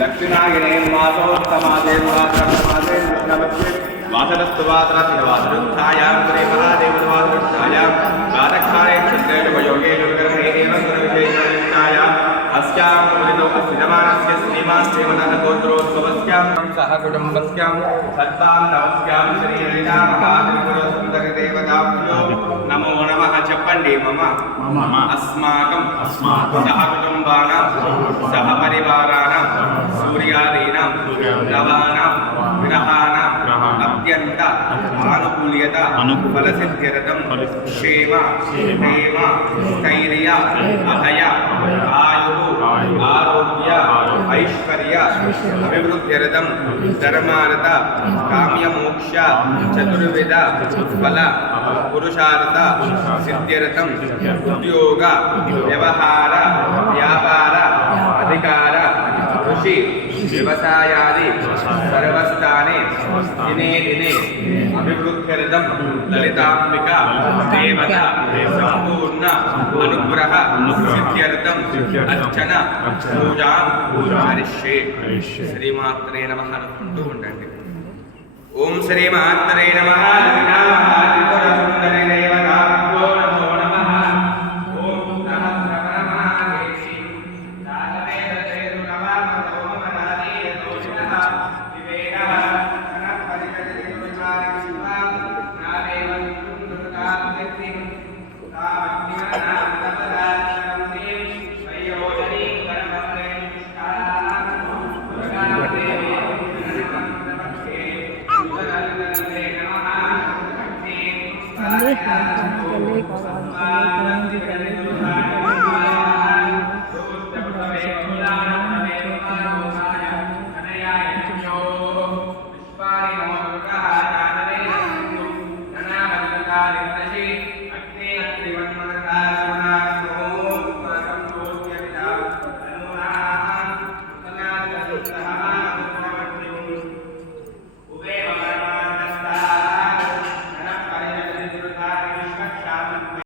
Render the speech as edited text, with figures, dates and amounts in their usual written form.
दक्षिणायने मासोत्तमादे मासमादे कृष्णपक्षे वासरस्तुवासरस्यवासरुत्थायां श्री महादेववासरुत्थायां कालकाले क्षत्रेण वयोगे योगर्हे एवं गुरुविशेषणायां अस्यां कमलितो अस्मिनमानस्य श्रीमान् श्रीमतः गोत्रोत्सवस्यां सह कुटुम्बस्यां सत्तां नवस्यां श्रीहरिणा महादेवदेवताभ्यो नमो नमः చెప్పండి मम अस्माकं सह कुटुम्बानां सह परिवाराणां सूर्यादीनां नवानां ग्रहाणां अत्यंत आनुकूल्यत फलसिद्ध्यर्थं क्षेम प्रेम स्थैर्य अभय आयु आरोग्य ऐश्वर्य अभिवृद्ध्यर्थं धर्मार्थ काम्यमोक्ष चतुर्विध फल पुरुषार्थ सिद्ध्यर्थं उद्योग व्यवहार व्यापार अधिकार कृषि व्यवसायादि सर्वस्थाने दिने दिने अभिवृद्ध्यर्थं ललितांबिका देवता संपूर्ण अनुग्रह सिद्ध्यर्थं अर्चन पूजा करिष्ये श्रीमात्रे नमः అనుకుంటూ ఉండండి. ఓం శ్రీమాత్రే నమః.